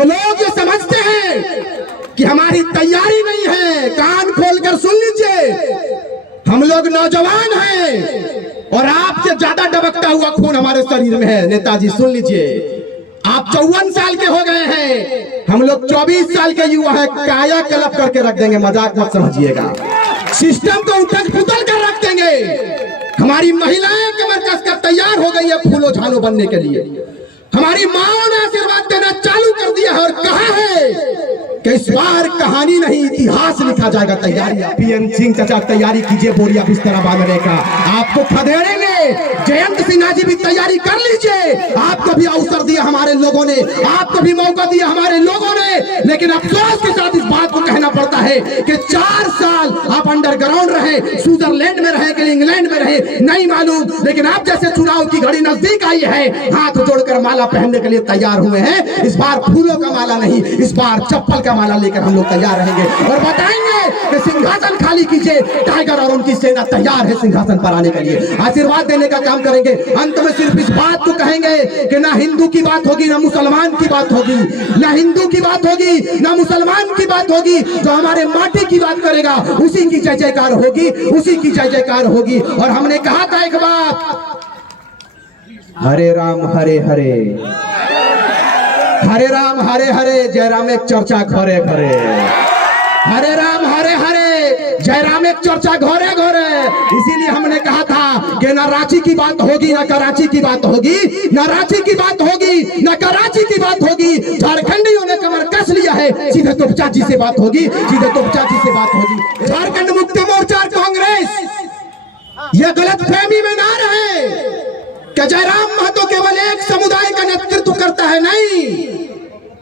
जो लोग ये समझते हैं कि हमारी तैयारी नहीं है, कान खोलकर सुन लीजिए, हम लोग नौजवान हैं और आपसे ज्यादा डबकता हुआ खून हमारे शरीर में है। नेताजी सुन लीजिए, आप 54 साल के हो गए हैं, हम लोग 24 साल के युवा हैं। काया कलप करके रख देंगे, मजाक मत समझिएगा। सिस्टम को उठक पुतल कर रख देंगे। हमारी महिलाएं कमर कसकर तैयार हो गई है फूलो झालो बनने के लिए। हमारी माओ ने आशीर्वाद देना चालू कर दिया है और कहा है कि इस बार कहानी नहीं इतिहास लिखा जाएगा। तैयारी पीएम सिंह चाचा तैयारी कीजिए, बोरिया बिस्तरा बांधने का आपको खदेड़ेंगे। जयंत सिन्हा जी भी तैयारी कर लीजिए, आपको भी अवसर दिया हमारे लोगों ने, आपको भी मौका दिया हमारे लोगों ने। लेकिन अफसोस के साथ इस बात को कहना पड़ता है कि 4 साल आप अंडरग्राउंड रहे, स्विट्जरलैंड में रहे कि इंग्लैंड में रहे नहीं मालूम, लेकिन आप जैसे चुनाव की घड़ी नजदीक आई है, हाथ जोड़कर माला पहनने के लिए तैयार हुए हैं। इस बार फूलों का माला नहीं, इस बार चप्पल का माला लेकर हम लोग तैयार रहेंगे और बताएंगे कि सिंहासन खाली कीजिए। टाइगर और उनकी सेना तैयार है सिंहासन पर आने के लिए, आशीर्वाद देने का काम करेंगे। अंत में सिर्फ इस बात को कहेंगे कि ना हिंदू की बात होगी ना मुसलमान की बात होगी, ना हिंदू की बात होगी ना मुसलमान की बात होगी। जो हमारे माटी की बात करेगा उसी की जय जयकार होगी, उसी की जय जयकार होगी। और हमने कहा था एक बात, हरे राम हरे हरे, हरे राम हरे हरे, जय राम एक चर्चा घरे घरे। हरे राम हरे हरे, जय राम एक चर्चा घरे घरे। इसीलिए हमने कहा था कि ना रांची की बात होगी ना कराची की बात होगी, ना रांची की बात होगी ना कराची की बात होगी। झारखंडियों ने कमर कस लिया है, सीधे तोपचा जी से बात होगी, सीधे तोपचा जी से बात होगी। झारखंड मुक्ति मोर्चा कांग्रेस ये गलत फहमी में ना रहे कि जयराम महतो केवल एक समुदाय का नेतृत्व करता है, नहीं।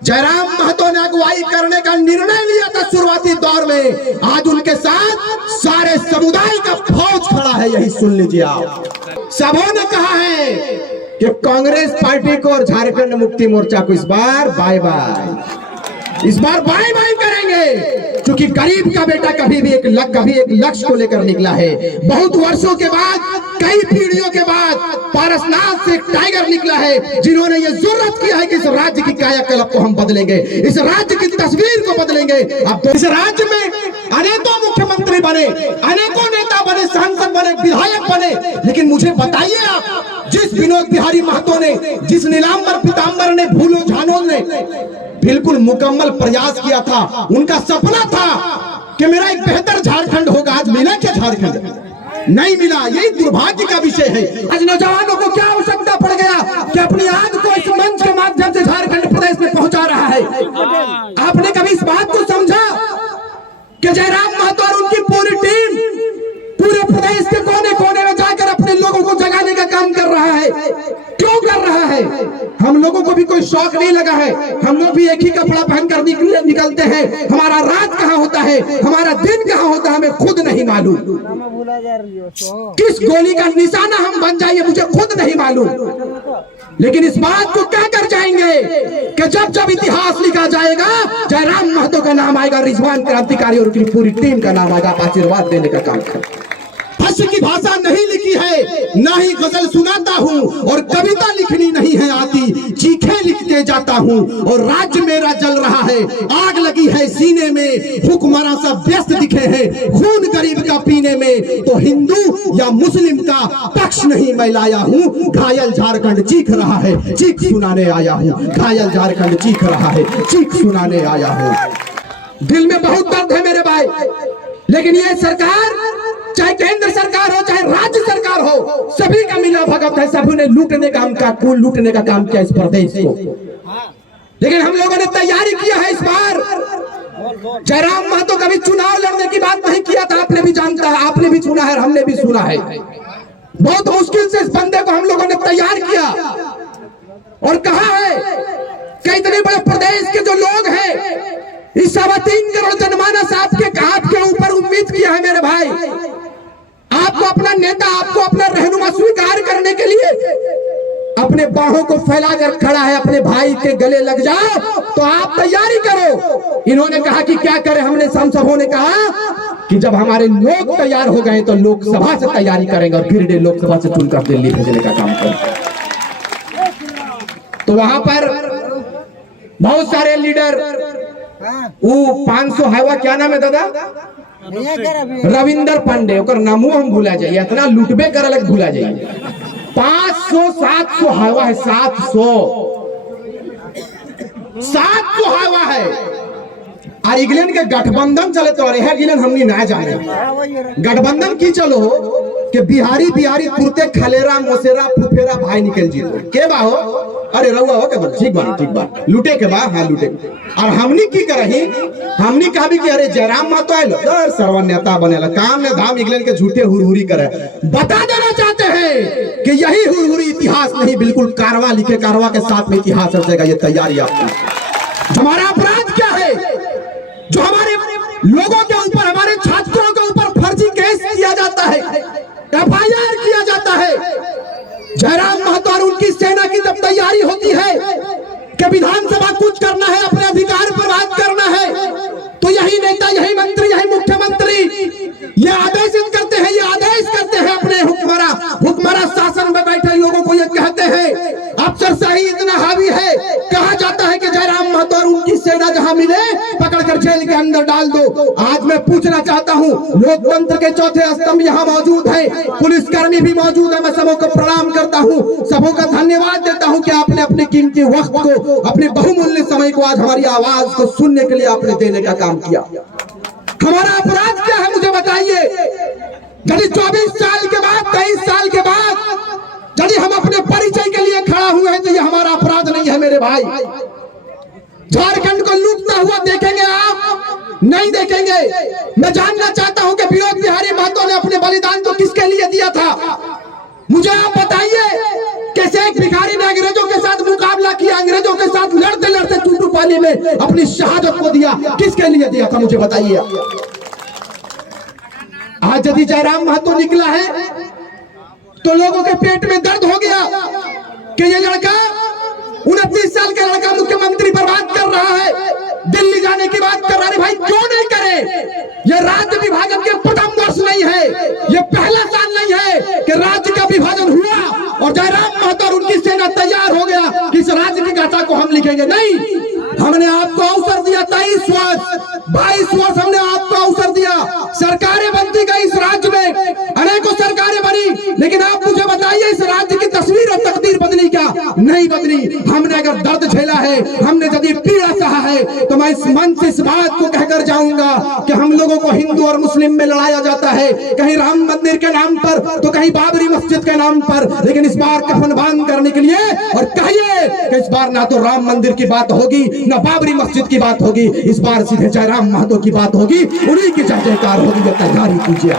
जयराम महतो ने अगुवाई करने का निर्णय लिया था शुरुआती दौर में, आज उनके साथ सारे समुदाय का फौज खड़ा है। यही सुन लीजिए आप। सबों ने कहा है कि कांग्रेस पार्टी को और झारखंड मुक्ति मोर्चा को इस बार बाय बाय, इस बार बाय बाय करेंगे, क्योंकि गरीब का बेटा कभी भी एक लक्ष्य को लेकर निकला है। बहुत वर्षों के बाद, कई पीढ़ियों के बाद पारसनाथ से एक टाइगर निकला है, जिन्होंने ये जुर्रत किया है कि इस राज्य की कायाकल्प को हम बदलेंगे, इस राज्य की तस्वीर को बदलेंगे। अब तो इस राज्य में अनेकों मुख्यमंत्री बने, अनेकों नेता बने, सांसद बने, विधायक बने, लेकिन मुझे बताइए आप, जिस विनोद बिहारी महतो ने, जिस नीलांबर पीतांबर ने, भूलो झानो ने बिल्कुल मुकम्मल प्रयास किया था, उनका सपना था कि मेरा एक बेहतर झारखंड होगा। आज मिला क्या झारखंड? नहीं मिला। यही दुर्भाग्य का विषय है। आज नौजवानों को क्या आवश्यकता पड़ गया कि अपनी आग को इस मंच के माध्यम से झारखंड प्रदेश में पहुंचा रहा है। आपने कभी इस बात को समझा कि जयराम महतो और उनकी पूरी टीम पूरे प्रदेश के कोने कोने में जाकर अपने लोगों को जगाने का काम कर रहा है? क्यों कर रहा है? हम लोगों को भी कोई शौक नहीं लगा है, हम लोग भी एक ही कपड़ा पहनकर निकलते हैं। हमारा रात कहाँ होता है, हमारा दिन कहाँ होता है, हमें खुद नहीं मालूम। किस गोली का निशाना हम बन जाएंगे मुझे खुद नहीं मालूम। लेकिन इस बात को क्या कर जाएंगे कि जब जब इतिहास लिखा जाएगा, जयराम महतो का नाम आएगा, रिजवान क्रांतिकारी और उनकी पूरी टीम का नाम आएगा। आशीर्वाद देने का काम करें। भाष्य की भाषा नहीं लिखी है, ना ही गजल सुनाता हूँ, और कविता लिखनी नहीं है आती, चीखे लिखते जाता हूँ। और राज्य मेरा जल रहा है, आग लगी है सीने में, हुक्मरान सब व्यस्त दिखे हैं खून गरीब का पीने में। तो हिंदू या मुस्लिम का पक्ष नहीं मैं लाया हूँ, घायल झारखंड चीख रहा है, चीख सुनाने आया हूँ। घायल झारखंड चीख रहा है, चीख सुनाने आया हूँ। दिल में बहुत दर्द है मेरे भाई, लेकिन ये सरकार, चाहे केंद्र सरकार हो चाहे राज्य सरकार हो, सभी का मिला भगत है। सभी ने लूटने का काम किया इस प्रदेश को। लेकिन हम लोगों ने तैयारी किया है इस बार। जयराम महतो कभी चुनाव लड़ने की बात नहीं किया था, आपने भी जानता है, आपने भी सुना है, हमने भी सुना है। बहुत मुश्किल से इस बंदे को हम लोगों ने तैयार किया और कहा है कि इतने बड़े प्रदेश के जो लोग हैं, इस 3.25 करोड़ जनमानस आपके ऊपर उम्मीद किया है मेरे भाई। आपको अपना नेता, आपको अपना रहनुमा स्वीकार करने के लिए अपने बाहों को फैलाकर खड़ा है। अपने भाई के गले लग जाओ तो आप तैयारी करो। इन्होंने कहा कि क्या करें, हम सबों ने कहा कि जब हमारे लोग तैयार हो गए तो लोकसभा से तैयारी करेंगे और फिर लोकसभा से चुनकर दिल्ली भेजने का काम करेंगे। तो वहां पर बहुत सारे लीडर, वो 500 हवा क्या नाम है दादा, रविंदर पांडे, ओकर नामो हम भूला जाइए, इतना लुटबे करे लग भूला जाइए। 500 700 हवा है, 700 हवा है। और इंग्लैंड के गठबंधन चले तो अरे गिलन हमनी ना जाने गठबंधन की चलो कि बिहारी बिहारी तुरते खलेरा मोसेरा फुफेरा भाई निकल जी के बा हो, अरे रहुआ हो के ठीक बा लूटे के बा, हाँ लूटे। और हमनी की करही, हमनी कहा भी कि अरे जयराम महतो आए दर सर्व नेता बनेला, काम में धाम इंग्लैंड के झूठे हुरहुरी करे। बता देना चाहते हैं कि यही हुरहुरी इतिहास नहीं, बिल्कुल कारवा लिखे, कारवा के साथ में इतिहास रचेगा, ये तैयारी आपकी। हमारा अपराध क्या है जो हमारे लोगों के ऊपर, हमारे छात्रों के ऊपर फर्जी केस किया जाता है, FIR किया जाता है। जयराम महतो और उनकी सेना की जब तैयारी होती है कि विधानसभा कुछ करना है, अपने अधिकार पर बात करना है, तो यही नेता, यही मंत्री, यही मुख्यमंत्री ये आदेशित करते हैं, ये आदेश करते हैं अपने हुक्मरान शासन में बैठे लोगों को, ये कहते हैं अफसरशाही इतना हावी है, कहा जाता है कि जयराम महतो और उनकी सेना जहां मिले पकड़कर जेल के अंदर डाल दो। आज मैं पूछना चाहता हूं, लोकतंत्र के चौथे स्तंभ यहां मौजूद है, पुलिसकर्मी भी मौजूद है, मैं सबों को प्रणाम करता हूं, सबों का धन्यवाद देता हूं कि आपने अपने कीमती वक्त को, अपने बहुमूल्य समय को आज हमारी आवाज को सुनने के लिए आपने देने का काम किया। हमारा अपराध क्या है मुझे बताइए? यदि 24 साल के बाद, 23 साल के बाद यदि हम अपने परिचय के लिए खड़ा हुए हैं तो ये हमारा अपराध नहीं है मेरे भाई। झारखंड को लूटता हुआ देखेंगे आप? नहीं देखेंगे। मैं जानना चाहता हूं कि विनोद बिहारी महतो ने अपने बलिदान को किसके लिए दिया था? मुझे आप बताइए। कैसे एक भिखारी ने अंग्रेजों के साथ मुकाबला किया, अंग्रेजों के साथ लड़ते लड़ते टूटू पानी में अपनी शहादत को दिया, किसके लिए दिया था मुझे बताइए। आज यदि जयराम महतो निकला है तो लोगों के पेट में दर्द हो गया कि ये लड़का 29 साल का लड़का मुख्यमंत्री पर बात कर रहा है, दिल्ली जाने की बात कर रहा है। भाई क्यों नहीं करे? ये राज्य विभाजन के प्रथम वर्ष नहीं है, ये पहला साल नहीं है कि राज्य का विभाजन हुआ और जयराम महतो और उनकी सेना तैयार हो गया कि इस राज्य की गाथा को हम लिखेंगे। नहीं, हमने आपको अवसर दिया, 23 वर्ष 22 वर्ष हमने आपको अवसर दिया, सरकारें बनती गई इस राज्य में, अनेकों सरकारें बनी, लेकिन आप मुझे बताइए इस राज्य की तस्वीर और तकदीर बदली क्या? नहीं बदली। हमने अगर दर्द झेला है, हमने यदि पीड़ा सहा है, तो मैं इस मंच से इस बात को कहकर जाऊंगा कि हम लोगों को हिंदू और मुस्लिम में लड़ाया जाता है, कहीं राम मंदिर के नाम पर तो कहीं बाबरी मस्जिद के नाम पर, लेकिन इस बार कफन बांध करने के लिए और कहिए कि इस बार ना तो राम मंदिर की बात होगी ना बाबरी मस्जिद की बात होगी, इस बार सीधे जयराम महतो की बात होगी, उन्हीं की जय जयकार होगी। तैयारी कीजिए।